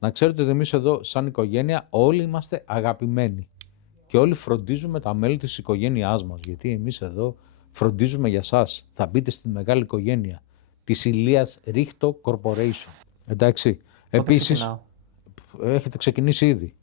Να ξέρετε ότι εμείς εδώ, σαν οικογένεια, όλοι είμαστε αγαπημένοι. Και όλοι φροντίζουμε τα μέλη της οικογένειάς μας. Γιατί εμείς εδώ φροντίζουμε για σας. Θα μπείτε στη μεγάλη οικογένεια της Ηλίας Ρίχτο Corporation. Εντάξει. Επίσης, έχετε ξεκινήσει ήδη.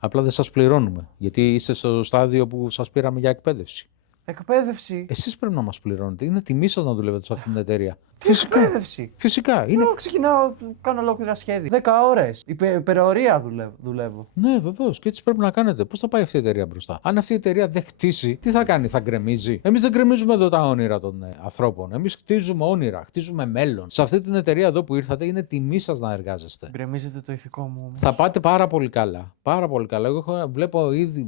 Απλά δεν σας πληρώνουμε. Γιατί είστε στο στάδιο που σας πήραμε για εκπαίδευση. Εκπαίδευση. Εσείς πρέπει να μας πληρώνετε. Είναι τιμή σας να δουλεύετε σε αυτή την εταιρεία. Φυσικά. Εκπαίδευση. Φυσικά. Είναι... Ξεκινάω, κάνω ολόκληρα σχέδια. 10 ώρες. Υπερορία δουλεύω. Ναι, βεβαίως. Και έτσι πρέπει να κάνετε. Πώς θα πάει αυτή η εταιρεία μπροστά. Αν αυτή η εταιρεία δεν χτίσει, τι θα κάνει, θα γκρεμίζει. Εμείς δεν γκρεμίζουμε εδώ τα όνειρα των ανθρώπων. Εμείς χτίζουμε όνειρα, χτίζουμε μέλλον. Σε αυτή την εταιρεία εδώ που ήρθατε, είναι τιμή σας να εργάζεστε. Γκρεμίζετε το ηθικό μου όμως. Θα πάτε πάρα πολύ καλά. Πάρα πολύ καλά. Εγώ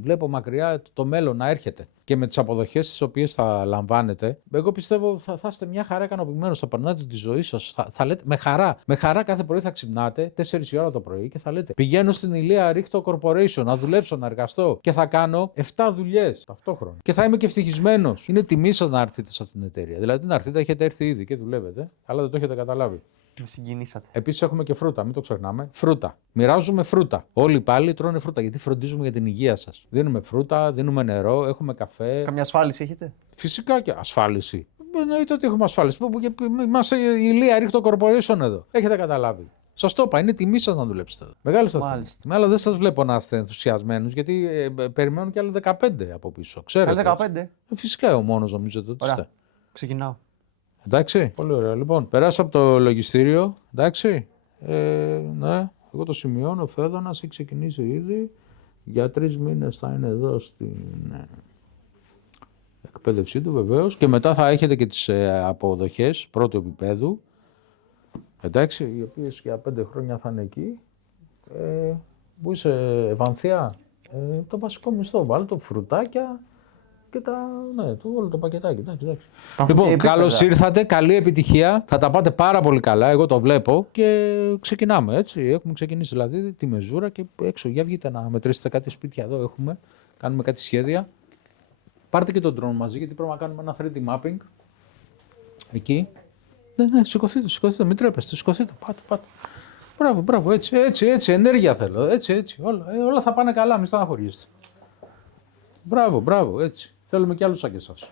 βλέπω μακριά το μέλλον να έρχεται. Και με τις αποδοχές τις οποίες θα λαμβάνετε, εγώ πιστεύω θα είστε μια χαρά ικανοποιημένος. Θα περνάτε τη ζωή σας. Θα λέτε με χαρά κάθε πρωί θα ξυπνάτε 4 η ώρα το πρωί και θα λέτε: πηγαίνω στην Ηλία Ρίχτο Corporation να δουλέψω, να εργαστώ και θα κάνω 7 δουλειές ταυτόχρονα. Και θα είμαι και ευτυχισμένος. Είναι τιμή σας να έρθετε σε αυτήν την εταιρεία. Δηλαδή να έρθετε, έχετε έρθει ήδη και δουλεύετε, αλλά δεν το έχετε καταλάβει. Με συγκινήσατε. Επίσης έχουμε και φρούτα, μην το ξεχνάμε. Φρούτα. Μοιράζουμε φρούτα. Όλοι πάλι τρώνε φρούτα γιατί φροντίζουμε για την υγεία σας. Δίνουμε φρούτα, δίνουμε νερό, έχουμε καφέ. Καμιά ασφάλιση έχετε? Φυσικά και ασφάλιση. Εννοείται ότι έχουμε ασφάλιση. Είμαστε η Ηλία Ρίχτο Corporation εδώ. Έχετε καταλάβει. Σας το είπα, είναι τιμή σας να δουλέψετε εδώ. Μεγάλη σας τιμή. Αλλά δεν σας βλέπω να είστε ενθουσιασμένους γιατί περιμένουν και άλλοι 15 από πίσω. Ξέρετε. Άλλοι 15. Φυσικά ο μόνος νομίζετε ότι είστε. Ξεκινάω. Εντάξει, πολύ ωραία. Λοιπόν, περάσα από το λογιστήριο. Εντάξει. Ναι, εγώ το σημειώνω. Ο Φέδωνας έχει ξεκινήσει ήδη. Για 3 μήνες θα είναι εδώ στην εκπαίδευσή του βεβαίως. Και μετά θα έχετε και τις αποδοχές πρώτου επίπεδου. Εντάξει, οι οποίες για 5 χρόνια θα είναι εκεί. Που είσαι Ευανθία. Το βασικό μισθό. Βάλτε το φρουτάκια. Και όλο το πακετάκι. Εντάξει. Λοιπόν, καλώς ήρθατε, καλή επιτυχία. Θα τα πάτε πάρα πολύ καλά, εγώ το βλέπω και ξεκινάμε έτσι. Έχουμε ξεκινήσει δηλαδή τη μεζούρα και έξω. Για βγείτε να μετρήσετε κάτι σπίτια εδώ. Κάνουμε κάτι σχέδια. Πάρτε και τον drone μαζί γιατί πρέπει να κάνουμε ένα 3D mapping. Εκεί. Ναι, σηκωθείτε, μην τρέπεστε, σηκωθείτε. Πάτε. Μπράβο, έτσι, ενέργεια θέλω. Έτσι, όλα θα πάνε καλά, μην στεναχωριέστε. Μπράβο, έτσι. Θέλουμε κι άλλους σαν και εσάς.